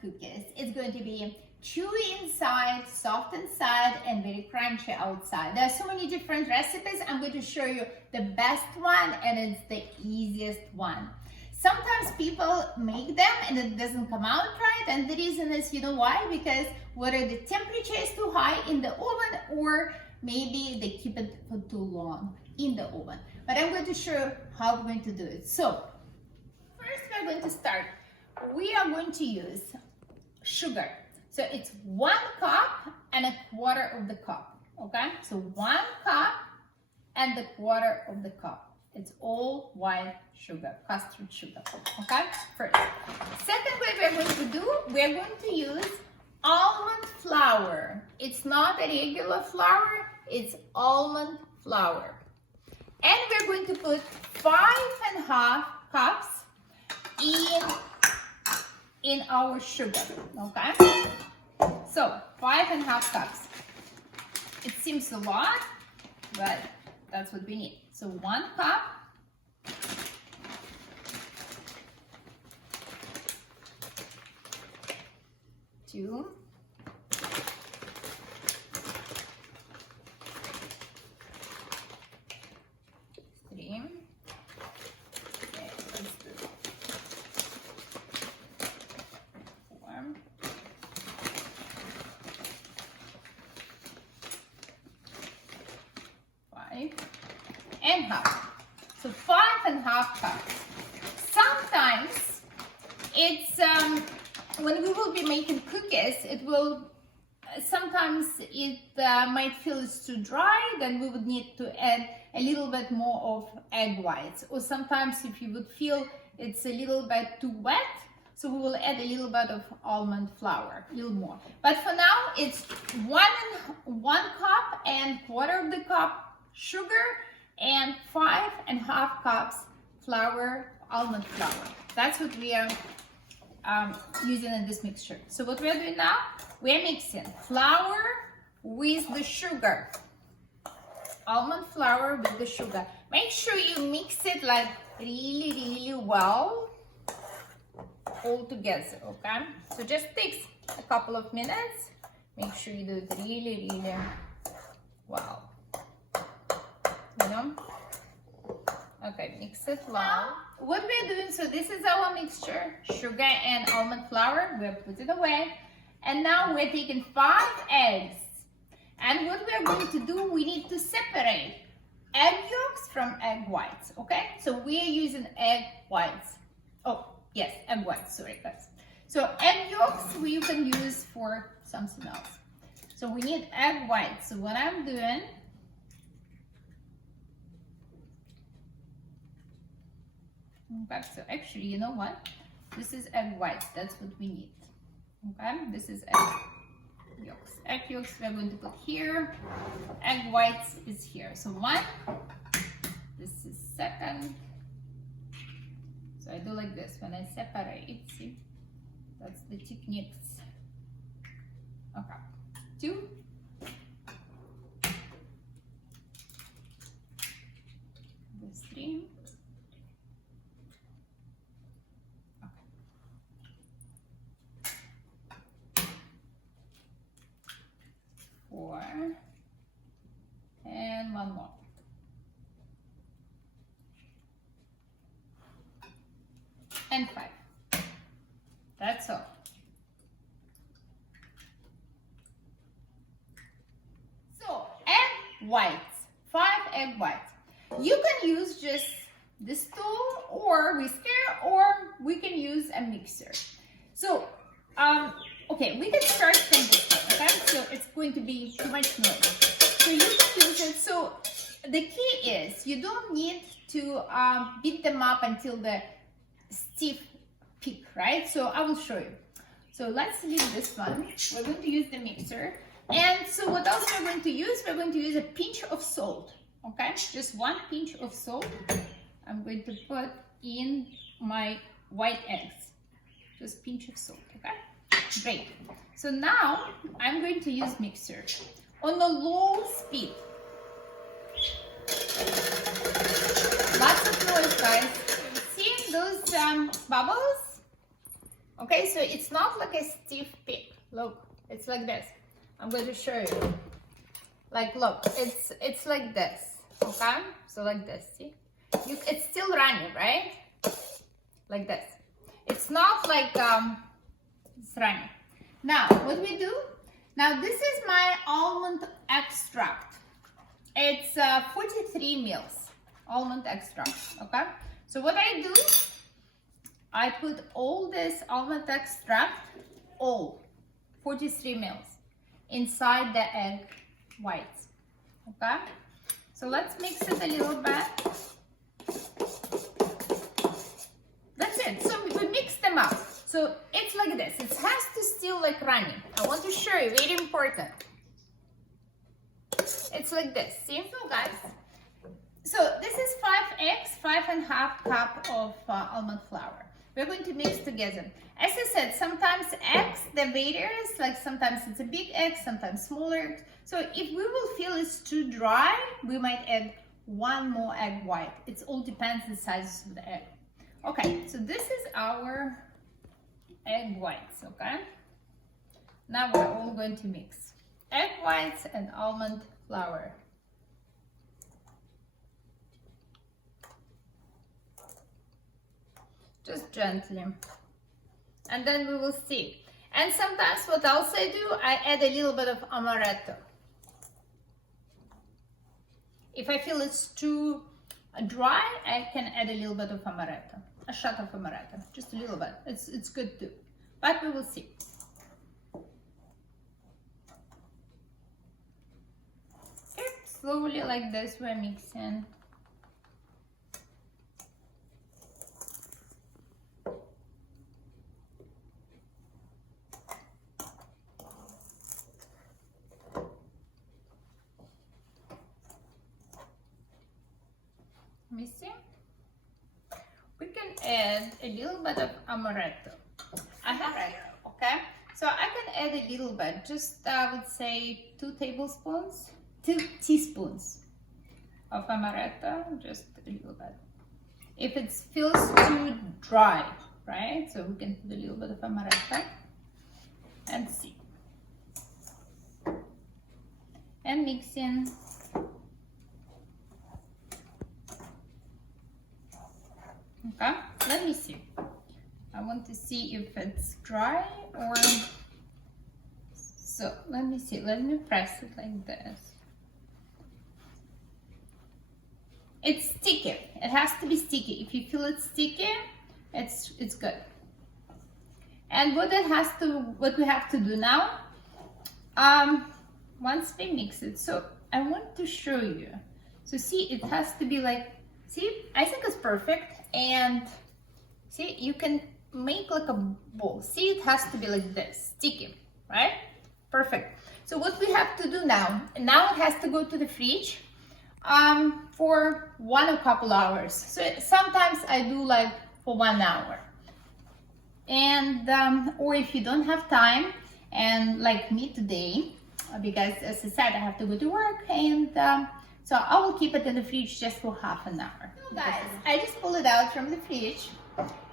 cookies. It's going to be chewy inside, soft inside, and very crunchy outside. There are so many different recipes. I'm going to show you the best one, and it's the easiest one. Sometimes people make them and it doesn't come out right, and the reason is, you know why? Because whether the temperature is too high in the oven, or maybe they keep it for too long in the oven. But I'm going to show you how we're going to do it. So first we're going to start. We are going to use sugar. So it's 1 cup and 1/4 of the cup, okay? So 1 cup and 1/4 of the cup. It's all white sugar, custard sugar, okay? First. Second, what we're going to do, we're going to use almond flour. It's not a regular flour, it's almond flour. And we're going to put 5.5 cups in our sugar, okay? So 5.5 cups. It seems a lot, but that's what we need. So 1 cup, two, three, okay, let's do 4, 5.5. So 5.5 cups. Sometimes it's when we will be making cookies, it will sometimes it might feel it's too dry. Then we would need to add a little bit more of egg whites, or sometimes if you would feel it's a little bit too wet, so we will add a little bit of almond flour, a little more. But for now, it's 1 cup and 1/4 of the cup sugar and 5.5 cups flour, almond flour. That's what we are using in this mixture. So what we are doing now, we are mixing flour with the sugar, almond flour with the sugar. Make sure you mix it like really well all together, okay? So just takes a couple of minutes. Make sure you do it really well. You know? Okay, mix it well. What we're doing, so this is our mixture, sugar and almond flour. We're putting it away. And now we're taking 5 eggs. And what we're going to do, we need to separate egg yolks from egg whites, okay? So we're using egg whites. Oh, yes, egg whites, sorry guys. So egg yolks you can use for something else. So we need egg whites. So what I'm doing, okay, so actually, you know what? This is egg whites, that's what we need. Okay, this is egg yolks. Egg yolks we're going to put here. Egg whites is here. So 1, this is 2nd. So I do like this when I separate, see? That's the techniques. Okay, 2. This 3. 4, and 1 more. And 5. That's all. So egg whites, 5 egg whites. You can use just this tool or whisker, or we can use a mixer. So okay, we can start from this one, okay? So it's going to be too much noise. So you can use it. So the key is you don't need to beat them up until the stiff peak, right? So I will show you. So let's leave this one. We're going to use the mixer. And so what else we're going to use? We're going to use a pinch of salt, okay? Just 1 pinch of salt. I'm going to put in my white eggs. Just pinch of salt, okay? Great. So now I'm going to use mixer on a low speed. Lots of noise, guys. See those bubbles? Okay, so it's not like a stiff pip. Look, it's like this. I'm going to show you. Like, look, it's like this. Okay, so like this. See, it's still running, right? Like this. It's not like it's running. Now, what we do? Now, this is my almond extract. It's 43 mils almond extract. Okay, so what I do, I put all this almond extract, all 43 mils, inside the egg whites. Okay, so let's mix it a little bit. That's it. So we mix them up. So it's like this. It has to still like running. I want to show you, very important. It's like this. See, so guys. So this is 5 eggs, 5.5 cup of almond flour. We're going to mix together. As I said, sometimes eggs, the varies, like sometimes it's a big egg, sometimes smaller. So if we will feel it's too dry, we might add one more egg white. It all depends the size of the egg. Okay, so this is our egg whites, okay? Now we're all going to mix egg whites and almond flour. Just gently. And then we will see. And sometimes what else I do, I add a little bit of amaretto. If I feel it's too dry, I can add a little bit of amaretto. A shot of amaretto, just a little bit. It's good too. But we will see. Okay, slowly like this we're mixing. Let me see. We can add a little bit of amaretto. I have it, okay? So I can add a little bit, just I would say 2 teaspoons of amaretto, just a little bit. If it feels too dry, right? So we can put a little bit of amaretto and see. And mix in. Okay, let me see. I want to see if it's dry or so. Let me see. Let me press it like this. It's sticky. It has to be sticky. If you feel it's sticky, it's good. And what we have to do now, once we mix it. So I want to show you. So see, it has to be like. See, I think it's perfect. And see, you can make like a ball. See, it has to be like this, sticky, right? Perfect. So what we have to do now it has to go to the fridge for a couple hours. So sometimes I do like for 1 hour. And or if you don't have time, and like me today, because as I said, I have to go to work, and so I will keep it in the fridge just for half an hour. So guys, I just pull it out from the fridge.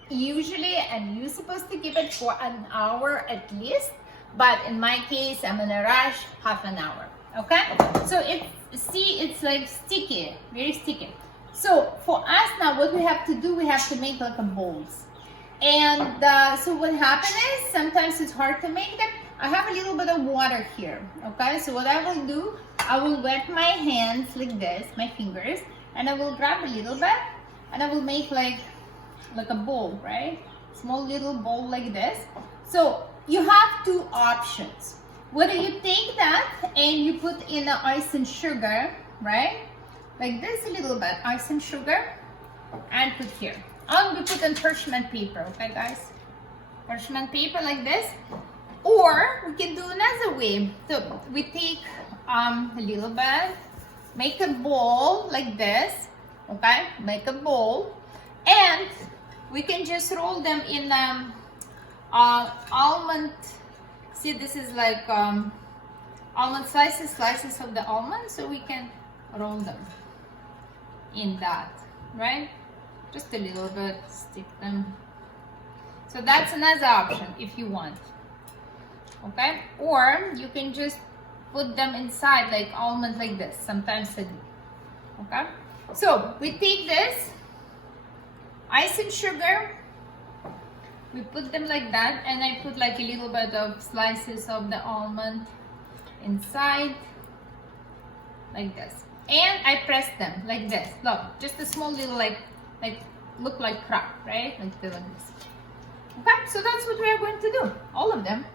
Usually, you're supposed to keep it for an hour at least, but in my case, I'm in a rush, half an hour. Okay? So it's like sticky, very sticky. So for us now, what we have to do, we have to make like a balls. And so what happens is sometimes it's hard to make them. I have a little bit of water here, okay? So what I will do, I will wet my hands like this, my fingers, and I will grab a little bit, and I will make like a bowl, right? Small little bowl like this. So you have 2 options. Whether you take that and you put in ice and sugar, right? Like this a little bit, ice and sugar, and put here. I'm going to put in parchment paper, okay guys? Parchment paper like this. Or we can do another way. So we take a little bit, make a ball like this, okay? Make a ball, and we can just roll them in almond. See, this is like almond slices of the almond, so we can roll them in that, right? Just a little bit, stick them. So that's another option if you want. Okay, or you can just put them inside like almonds like this. Sometimes I do. Okay, so we take this icing sugar, we put them like that, and I put like a little bit of slices of the almond inside like this, and I press them like this. Look, just a small little like look like crab, right? Like this. Okay, so that's what we are going to do, all of them.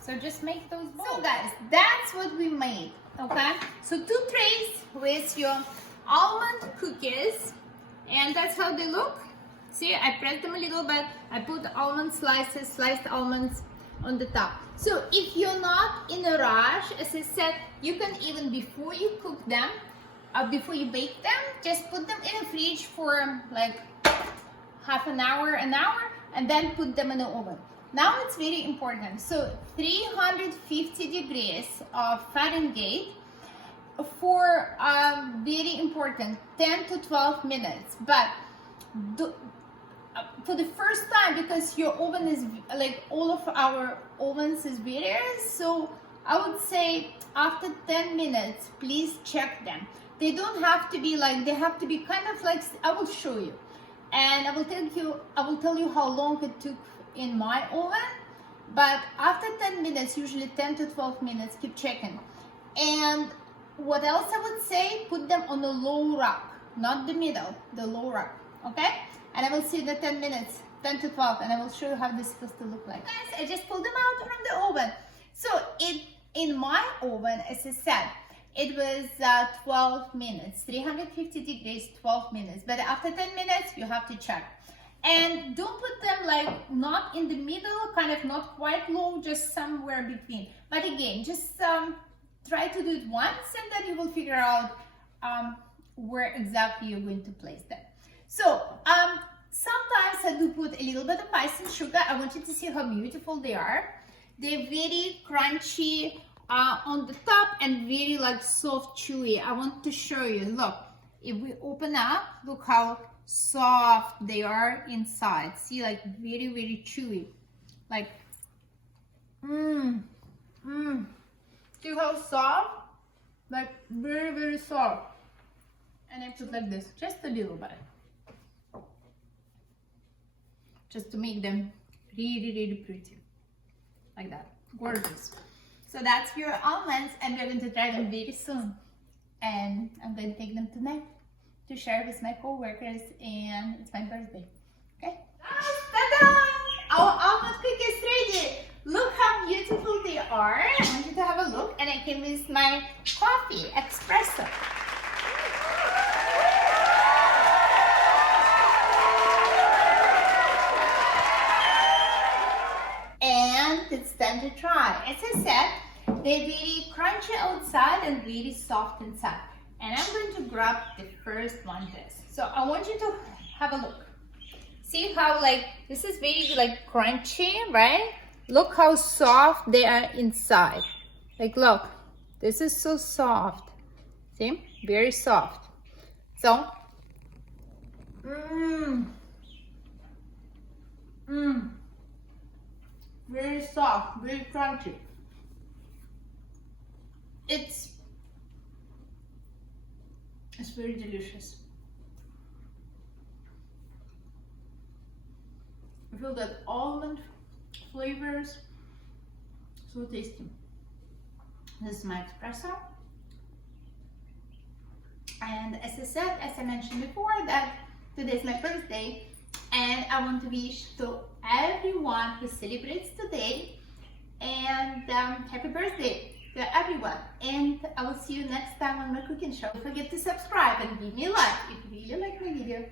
So just make those balls. So guys, that's what we made. Okay, so 2 trays with your almond cookies, and that's how they look. See, I pressed them a little bit. I put almond slices, sliced almonds on the top. So if you're not in a rush, as I said, you can even before you cook them, before you bake them, just put them in the fridge for like half an hour, and then put them in the oven. Now it's very important. So 350 degrees of Fahrenheit for very important 10 to 12 minutes. But for the first time, because your oven is like all of our ovens is various, so I would say after 10 minutes, please check them. They don't have to be like, they have to be kind of like, I will show you, and I will tell you how long it took in my oven. But after 10 minutes, usually 10 to 12 minutes, keep checking. And what else I would say, put them on a low rack, not the middle, the low rack. Okay, and I will see the 10 minutes, 10 to 12, and I will show you how this is supposed to look like. Guys, I just pulled them out from the oven. So in my oven, as I said, it was 12 minutes, 350 degrees, 12 minutes. But after 10 minutes, you have to check. And don't put them like not in the middle, kind of not quite low, just somewhere between. But again, just try to do it once, and then you will figure out where exactly you're going to place them. So sometimes I do put a little bit of icing sugar. I want you to see how beautiful they are. They're very crunchy on the top and very like soft, chewy. I want to show you. Look, if we open up, look how soft they are inside. See, like very, very chewy. Like, see how soft? Like very, very soft. And I put like this, just a little bit. Just to make them really, really pretty. Like that, gorgeous. So that's your almonds, and we're going to try them very soon. And I'm going to take them tonight to share with my co-workers, and it's my birthday. Okay? Ta-da! Our almond cookie is ready. Look how beautiful they are. I want you to have a look, and I came with my coffee, espresso. And it's time to try. As I said, they're very crunchy outside and really soft inside. And I'm going to grab the first one, this. So I want you to have a look. See how like, this is very like crunchy, right? Look how soft they are inside. Like look, this is so soft. See, very soft. So, very soft, very crunchy. It's very delicious. I feel that almond flavors, so tasty. This is my espresso. And as I said, as I mentioned before, that today is my birthday, and I want to wish to everyone who celebrates today, and happy birthday to everyone. And I will see you next time on my cooking show. Don't forget to subscribe and give me a like if you really like my video.